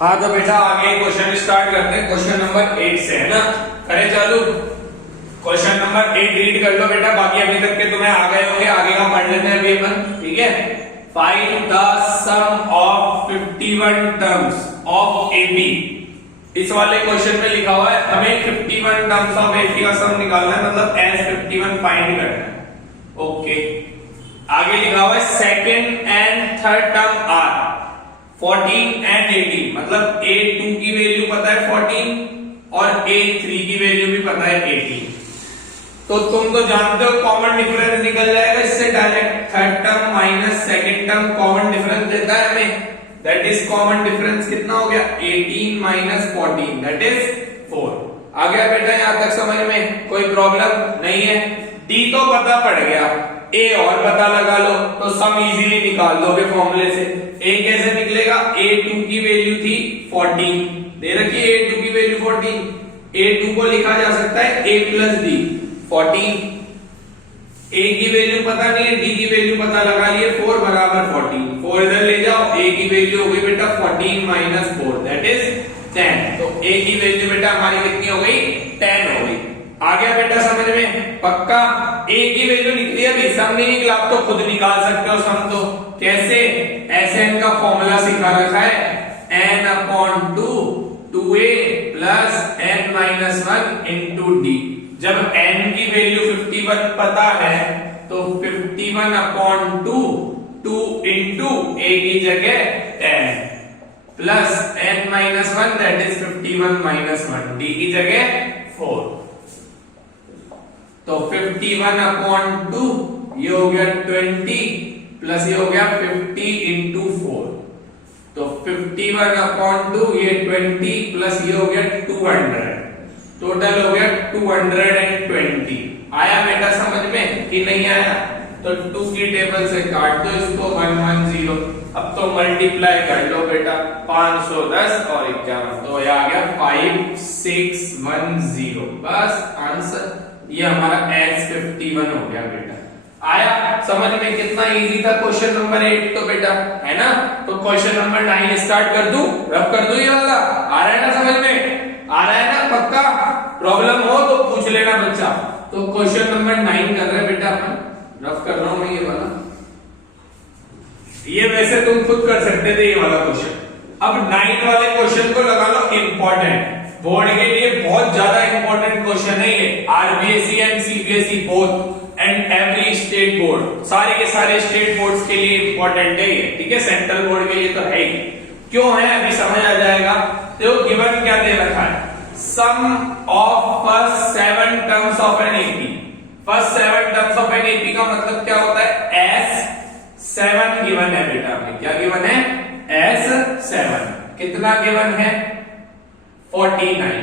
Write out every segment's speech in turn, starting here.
हाँ तो बेटा आगे क्वेश्चन स्टार्ट करते हैं। क्वेश्चन नंबर 8 से है ना, करें चालू। क्वेश्चन नंबर 8 रीड कर लो बेटा, बाकी अभी तक के तुम्हें आ गए होंगे, आगे का पढ़ लेते हैं अभी अपन, ठीक है। Find the sum of 51 terms of AB. इस वाले क्वेश्चन में लिखा हुआ है हमें 51 टर्म्स ऑफ एबी का सम निकालना है, मतलब एस 51 फाइंड करना है। ओके, आगे लिखा हुआ है second and third term are 14 and 18, मतलब A2 की वैल्यू पता है 14 और A3 की वैल्यू भी पता है 18। तो तुम तो जानते हो कॉमन डिफरेंस निकल जाएगा इससे direct. Third term minus second term common difference देता है हमें, दैट इज कॉमन डिफरेंस कितना हो गया 18 माइनस 14 दैट इज 4। आ गया बेटा यहां तक समझ में, कोई प्रॉब्लम नहीं है। D तो पता पड़ गया, A और पता लगा लो तो सम इजीली निकाल दोगे फॉर्मूले से। A कैसे निकलेगा, A2 की वैल्यू थी 14, दे रखी है A2 की वैल्यू 14, A2 को लिखा जा सकता है A प्लस D 14। A की वैल्यू पता नहीं है, D की वैल्यू पता लगा लिए 4 बराबर 14, 4 इधर ले जाओ, A की वैल्यू हो गई बेटा 14 माइनस 4 दैट इज 10। तो A की वैल्यू बेटा हमारी कितनी हो गई 10 हो गई। आ गया बेटा समझ में पक्का। A की वैल्यू निकली, अभी सम नहीं निकला तो खुद निकाल सकते हो सम। तो कैसे, Sn का फॉर्मूला सिखा रखा है n upon 2 2a plus n minus 1 into D. जब n की वैल्यू 51 पता है तो 51 अपॉन 2 2 इंटू a की जगह 10 plus n minus 1 that is 51 minus 1 d की जगह 4। तो 51 अपॉन 2 ये हो गया 20 प्लस ये हो गया 50 इंटू 4। तो 51 अपॉन 2 ये 20 प्लस ये हो गया 200, टोटल हो गया 220। आया बेटा समझ में कि नहीं आया? तो 2 की टेबल से काट दो इसको 110। अब तो मल्टीप्लाई कर लो बेटा 510 और 51, तो ये आ गया 5610। बस आंसर ये हमारा S51 हो गया बेटा। आया समझ में कितना इजी था क्वेश्चन नंबर 8 तो बेटा, है ना। तो क्वेश्चन नंबर 9 स्टार्ट कर दूं, रफ कर दूं ये वाला, आ रहा है ना समझ में, आ रहा है ना पक्का। प्रॉब्लम हो तो पूछ लेना बच्चा। तो क्वेश्चन नंबर 9 कर रहे हैं बेटा अपन, रफ कर रहा हूं मैं ये वाला। ये वैसे तुम खुद कर सकते थे ये वाला क्वेश्चन। अब 9 वाले क्वेश्चन को लगा लो इंपॉर्टेंट, बोर्ड के लिए बहुत ज्यादा इंपॉर्टेंट क्वेश्चन है ये। RBSE and CBSE both and every state board, सारे के सारे स्टेट बोर्ड्स के लिए इंपॉर्टेंट है ये, ठीक है। सेंट्रल बोर्ड के लिए तो है ही, क्यों है अभी समझ आ जाएगा। तो गिवन क्या दे रखा है, sum of first 7 terms of an AP. First 7 terms of an AP का मतलब क्या होता है, S7 गिवन है बेटा हमें। क्या गिवन है, S7। कितना गिवन है 49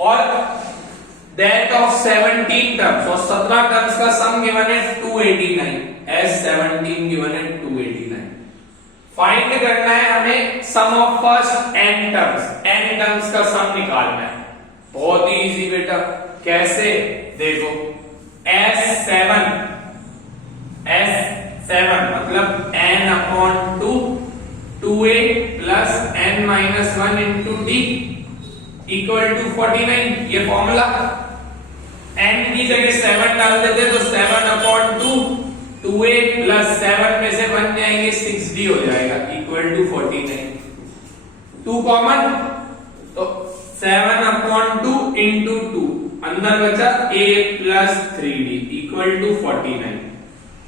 और दैट ऑफ 17 टर्म्स, और 17 टर्म्स का सम गिवन है 289। S17 गिवन है 289। फाइंड करना है हमें sum of first n terms, n terms का सम निकालना है। बहुत ही इजी बेटा, कैसे देखो, S7 मतलब n upon 2 2a plus n minus 1 into D equal to 49। ये फॉर्मूला, n की जगह 7 डाल देते तो 7 अपॉन 2 2a प्लस 7 में से बन जाएंगे 6d हो जाएगा इक्वल टू 49। 2 कॉमन तो 7 अपॉन 2 इंटू 2, अंदर बचा a plus 3d equal to 49।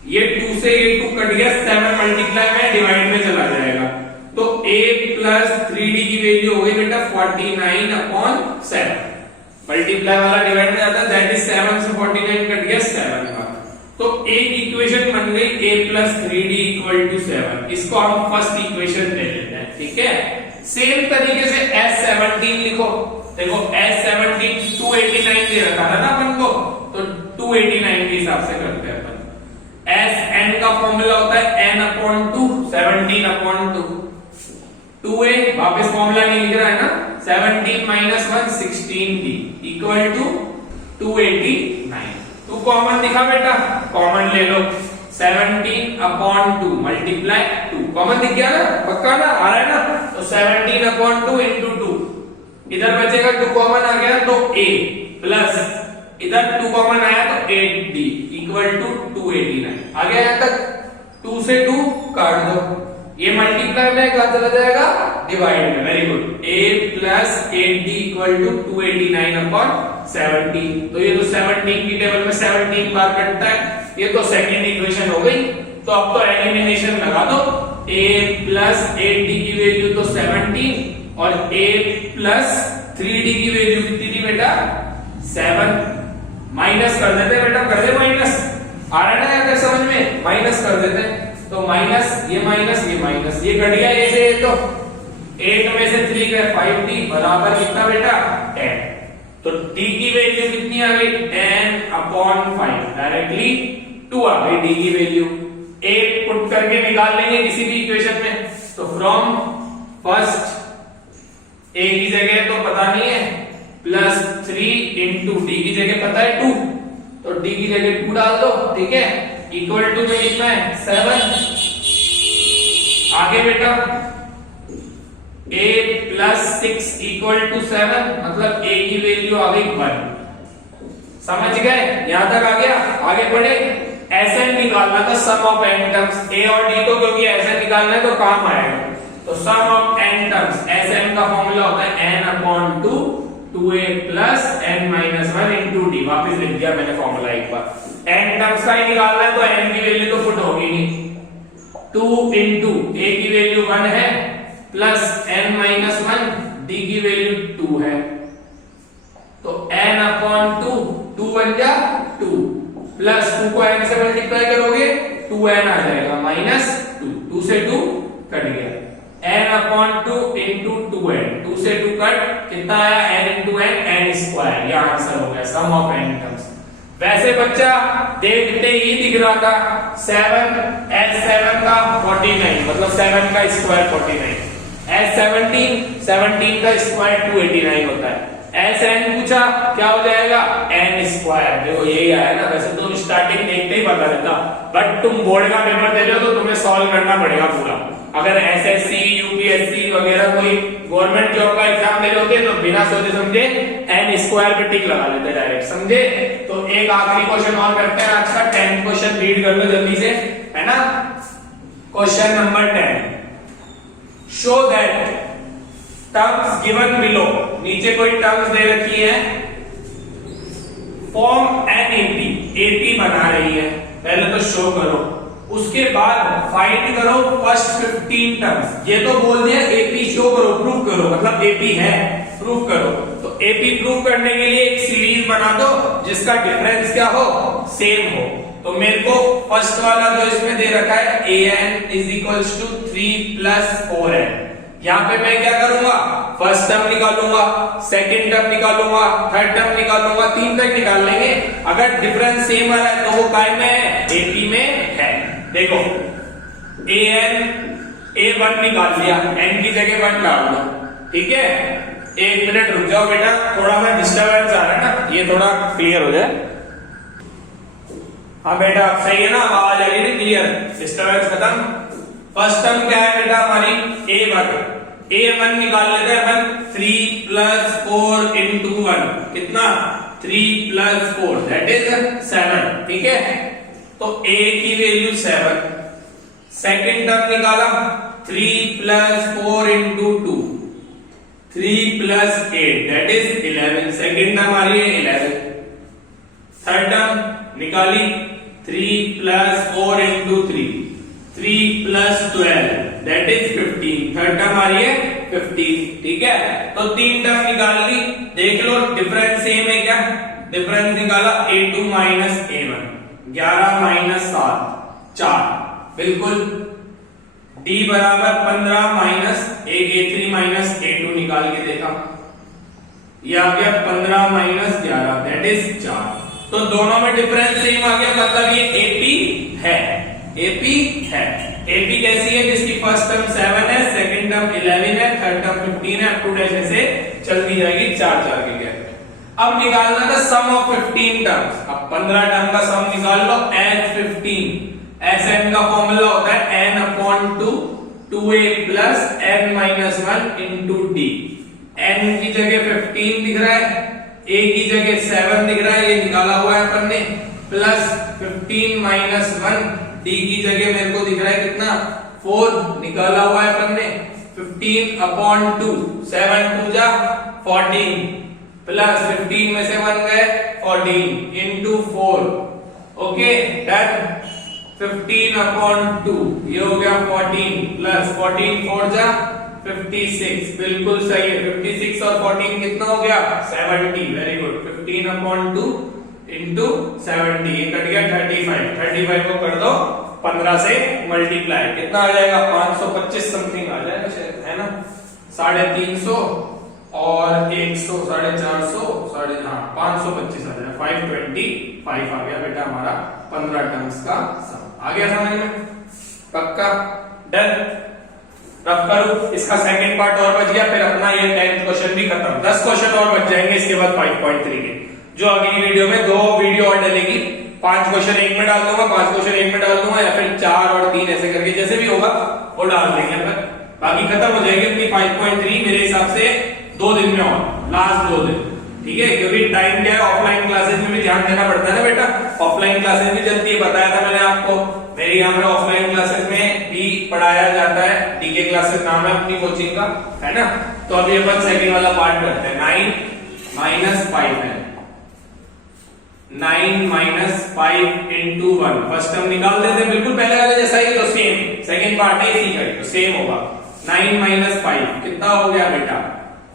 ये 2 से ये 2 कट गया, 7 मल्टीप्लाई में डिवाइड में चला जाएगा, तो a प्लस 3d की वैल्यू हो गई बेटा 49 अपॉन 7। मल्टीप्लाई वाला डिवाइड में जाता है, दैट इज 7 से 49 कट गया 7 का। तो एक इक्वेशन बन गई a plus 3d equal to 7। इसको हम फर्स्ट इक्वेशन ले लेते हैं, ठीक है। सेम तरीके से S17 लिखो, देखो S17 289 दे रखा था ना अपन को, तो 289 के हिसाब से करते हैं अपन। Sn का फॉर्मूला होता है n अपॉन 2 17 अपॉन 2 2a, वापस फॉर्मूला नहीं लिख रहा है ना, 17 minus 1 16d equal to 289। 2 common दिखा बेटा, कॉमन ले लो, 17/2 मल्टीप्लाई 2, कॉमन दिख गया ना, पक्का ना, आ रहा है ना, तो 17/2 into 2, इधर बचेगा 2 कॉमन आ गया तो a प्लस इधर 2 कॉमन आया तो 8d इक्वल टू 289 आ गया। यहां तक 2 से 2 काट दो, ये मल्टीप्लाई में कहां चला जाएगा, डिवाइड में, very good, a plus 8d equal to 289/17, तो ये तो 17 की टेबल में 17 बार कटता है, ये तो सेकंड इक्वेशन हो गई। तो अब तो एलिमिनेशन लगा दो, a प्लस 8d की वैल्यू तो 17 और a प्लस 3d की वैल्यू कितनी थी बेटा, 7, माइनस कर देते बेटा, कर दे माइनस, आ रहा है ना यहाँ तक समझ में, माइनस कर देते हैं, तो माइनस, ये कट गया ये से, तो 8 में से 3 गए 5d बराबर कितना बेटा, 10, तो d की वैल्यू कितनी आ गई, 10/5, डायरेक्टली 2 आ गई d की वैल्यू, a पुट करके निकाल लेंगे किसी भी इक्वेशन में, तो फ्रॉम फर्स्ट a की जगह तो पता नहीं है, प्लस 3 इंटू डी की जगह पता है 2, तो d की जगह 2 डाल दो, ठीक है, इक्वल टू में कितना है 7, आगे बेटा a प्लस 6 इक्वल टू 7, मतलब a की वैल्यू आ गई 1, समझ गए, यहां तक आ गया। आगे बढ़े, Sn निकालना था, सम ऑफ n टर्म्स, a और d तो क्योंकि Sn निकालना है तो काम आएगा, तो सम ऑफ n टर्म्स, Sn का फॉर्मूला होता है n/2 2a plus n minus 1 into D, वापिस लिख दिया मैंने फॉर्मूला एक बार, n टर्म्स का ही निकालना है तो n की वैल्यू तो पुट होगी नहीं, 2 इंटू a की वैल्यू 1 है प्लस n माइनस 1, d की वैल्यू 2 है, तो n/2, 2 बन जा 2 प्लस 2 को n से मल्टीप्लाई करोगे 2n आ जाएगा माइनस 2, 2 से 2 कट गया, n/2 इंटू 2n, 2 से 2 कट, कितना आया n into n, n square, यह आंसर हो गया सम ऑफ n टर्म्स। वैसे बच्चा देखते ही दिख रहा था 7 s7 का 49, मतलब 7 का स्क्वायर 49, s17 का स्क्वायर 289 होता है, sn पूछा क्या हो जाएगा n स्क्वायर, देखो यही आया ना, वैसे तो स्टार्टिंग देखते ही बता देता, बट तुम बोर्ड का पेपर दे रहे हो तो तुम्हें सॉल्व करना पड़ेगा पूरा, अगर एसएससी यूपीएससी वगैरह कोई गवर्नमेंट जॉब का एग्जाम दे रहे होते तो बिना सोचे समझे n स्क्वायर पे टिक लगा लेते डायरेक्ट, समझे। तो एक आखिरी क्वेश्चन और करते हैं आज का, 10 क्वेश्चन रीड कर लो जल्दी से, है ना। Question number 10, show that terms given below, नीचे कोई टर्म्स दे रखी है, फॉर्म एन एपी बना रही है, पहले तो शो करो, उसके बाद फाइंड करो फर्स्ट 15 टर्म्स, ये तो बोल दिया एपी शो करो, प्रूव करो, मतलब एपी है, प्रूव करो, तो एपी प्रूव करने के लिए एक सीरीज बना दो जिसका डिफरेंस क्या हो, सेम हो। तो मेरे को फर्स्ट वाला जो इसमें दे रखा है an is equals to 3 plus 4n, यहाँ पे मैं क्या करूंगा, फर्स्ट टर्म निकालूंगा, सेकंड टर्म निकालूंगा, थर्ड टर्म निकालूंगा, 3 तक निकाल लेंगे, अगर डिफरेंस सेम आ रहा है तो वो काय में है, एपी में है। देखो a1 निकाल लिया, n की जगह 1 डाल दो, ठीक है। एक मिनट रुक जाओ बेटा, थोड़ा मैं डिस्टर्बेंस आ रहा है ना, ये थोड़ा क्लियर हो जाए। हाँ बेटा आप सही है ना, आवाज आ रही है क्लियर, डिस्टर्बेंस खत्म। फर्स्ट टर्म क्या है बेटा हमारी, a1 निकाल लेते हैं अपन, 3 प्लस 4 इंटू 1, कितना 3 प्लस 4 दैट इज 7, ठीक है। तो a की वैल्यू 7, सेकंड टर्म निकाला 3 plus 4 into 2, 3 plus 8 that is 11, second term आ रही है 11। थर्ड टर्म निकाली 3 plus 4 into 3, 3 plus 12 that is 15, third term आ रही है 15, ठीक है। तो 3 टर्म निकाल ली, देख लो डिफरेंस सेम है क्या, डिफरेंस निकाला a2 माइनस a1, 11 माइनस 7 4, बिल्कुल। d बराबर 15 माइनस a3 माइनस a2 निकाल के देखा, ये आ गया 15 माइनस 11 दैट इज 4, तो दोनों में डिफरेंस सेम आ गया, मतलब ये एपी है, एपी है। एपी कैसी है, जिसकी फर्स्ट टर्म 7 है, सेकंड टर्म 11 है, थर्ड टर्म 15 है, अप टू डेट ऐसे चलती जाएगी 4 4 के गैप में। अब निकालना था सम ऑफ 15 टर्म्स, अब 15 टर्म का सम निकाल लो, एच 15 Sn का फॉर्मूला होता है n upon 2 2a plus n minus 1 into D. n की जगह 15 दिख रहा है, a की जगह 7 दिख रहा है, ये निकाला हुआ है अपन ने, प्लस 15 माइनस 1, d की जगह मेरे को दिख रहा है कितना 4 निकाला हुआ है अपन ने, 15 अपॉन 2 7 2 जा 14 प्लस 15 में से 1 गए 14 इंटू 4। Okay done. 15 अपॉन 2 ये हो गया 14 प्लस 14 4 जा 56, बिल्कुल सही है। 56 और 14 कितना हो गया 70, वेरी गुड। 15 अपॉन 2 इंटू 70, ये कट गया 35। 35 को कर दो 15 से मल्टीप्लाई, कितना आ जाएगा 525 समथिंग आ जाएगा शायद, है ना। 350 और 100 450 हाँ 525 आ जाएगा, 525 आ गया बेटा हमारा 15 टर्म्स का सम। आ गया समझ में, पक्का डन। रब करो, इसका सेकंड पार्ट और बच गया, फिर अपना ये 10th क्वेश्चन भी खत्म। 10 क्वेश्चन और बच जाएंगे इसके बाद 5.3 के, जो अगली वीडियो में 2 वीडियो और डलेगी। 5 क्वेश्चन एक में डाल दूंगा, 5 क्वेश्चन एक में डाल दूंगा, या फिर 4 और 3 ऐसे करके जैसे भी होगा वो डाल देंगे अपन। बाकी खत्म हो जाएगी अपनी 5.3 मेरे हिसाब से 2 दिन में और, लास्ट 2 दिन, ठीक है। क्योंकि टाइम क्या है, ऑफलाइन क्लासेस में भी ध्यान देना पड़ता है ना बेटा। ऑफलाइन क्लासेस भी चलती है, बताया था मैंने आपको। मेरी यहाँ पर ऑफलाइन क्लासेस में भी पढ़ाया जाता है, डीके क्लासेस नाम है अपनी कोचिंग का, है ना। तो अभी अपन सेकंड वाला पार्ट करते हैं। 9 माइनस 5 है, 9 माइनस 5 इंटू 1, फर्स्ट टर्म निकाल देते हैं बिल्कुल पहले वाले जैसा ही, तो सेम सेकंड पार्ट है इसी का, तो सेम होगा। 9 माइनस 5 कितना हो गया बेटा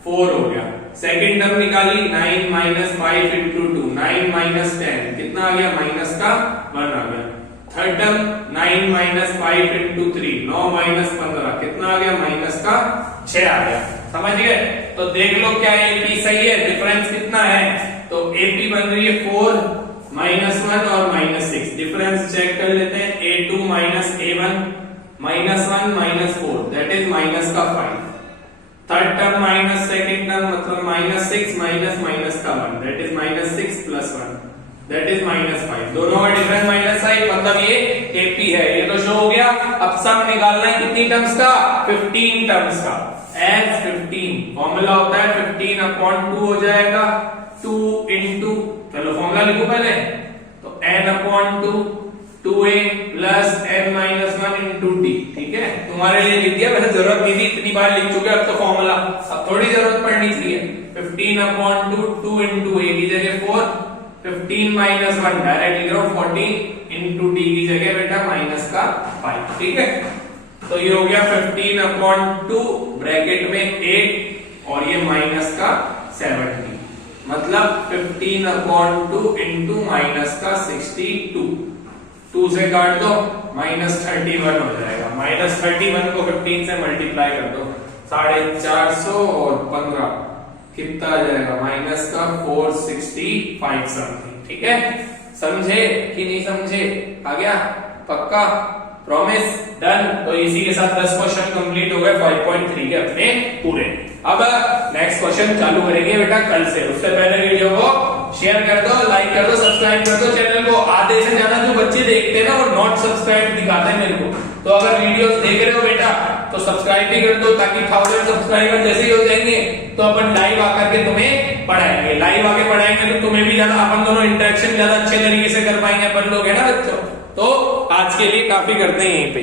4 हो गया। सेकंड टर्म निकाली 9 माइनस 5 इंटू 2, 9 माइनस 10 कितना आ गया माइनस का 1 आ गया। Third term 9 minus 5 into 3, 9 minus 15 कितना आ गया माइनस का 6 आ गया। समझ गए। तो देख लो क्या एपी सही है, डिफरेंस कितना है, तो एपी बन रही है 4 माइनस 1 और माइनस 6। डिफरेंस चेक कर लेते हैं, a2 minus a1 minus 1 minus 4 that is minus का 5। Third term minus second term मतलब माइनस 6 माइनस माइनस का 1 that is minus 6 plus 1 that is minus 5। दोनों का डिफरेंस माइनस 5, मतलब ये एपी है, ये तो शो हो गया। अब सम निकालना है कितनी टर्म्स का 15 टर्म्स का। एज 15 फॉर्मूला होता है 15 अपॉन 2 हो जाएगा 2 इंटू, चलो फॉर्मूला लिखो पहले, तो n upon 2 2a plus n minus 1 into D, ठीक है। तुम्हारे लिए लिख दिया, वैसे जरूरत नहीं थी, इतनी बार लिख चुके अब तो फॉर्मूला, अब थोड़ी जरूरत पड़नी चाहिए। 15 अपॉन 2 2 इंटू a की जगह 4, 15 माइनस 1 डायरेक्ट लिख रहा हूं 14 इंटू डी की जगह बेटा माइनस का 5, ठीक है। तो ये हो गया 15 अपॉन 2 ब्रैकेट में 8 और ये माइनस का 70, मतलब 15 अपॉन 2 इंटू माइनस का 62। 2 से काट दो माइनस 31 हो जाएगा। माइनस 31 को 15 से मल्टीप्लाई कर दो, 450 और 15 कितना आ जाएगा माइनस का 465 समथिंग, ठीक है। समझे कि नहीं समझे, आ गया पक्का, प्रॉमिस डन। तो इसी के साथ 10 क्वेश्चन कंप्लीट हो गए 5.3 के अपने पूरे। अब नेक्स्ट क्वेश्चन चालू करेंगे बेटा कल से। उससे पहले वीडियो को शेयर कर दो, लाइक कर दो, सब्सक्राइब कर दो चैनल को। आधे से ज्यादा जो बच्चे देखते हैं ना वो नॉट सब्सक्राइब दिखाते हैं मेरे को, तो अगर वीडियो देख रहे हो बेटा तो सब्सक्राइब भी कर दो, ताकि 1000 सब्सक्राइबर जैसे ही हो जाएंगे तो अपन लाइव आकर के तुम्हें पढ़ाएंगे। लाइव आके पढ़ाएंगे तो तुम्हें भी ज्यादा, अपन दोनों इंटरेक्शन ज्यादा अच्छे तरीके से कर पाएंगे अपन लोग, है ना बच्चों। तो आज के लिए काफी करते हैं यहीं पे।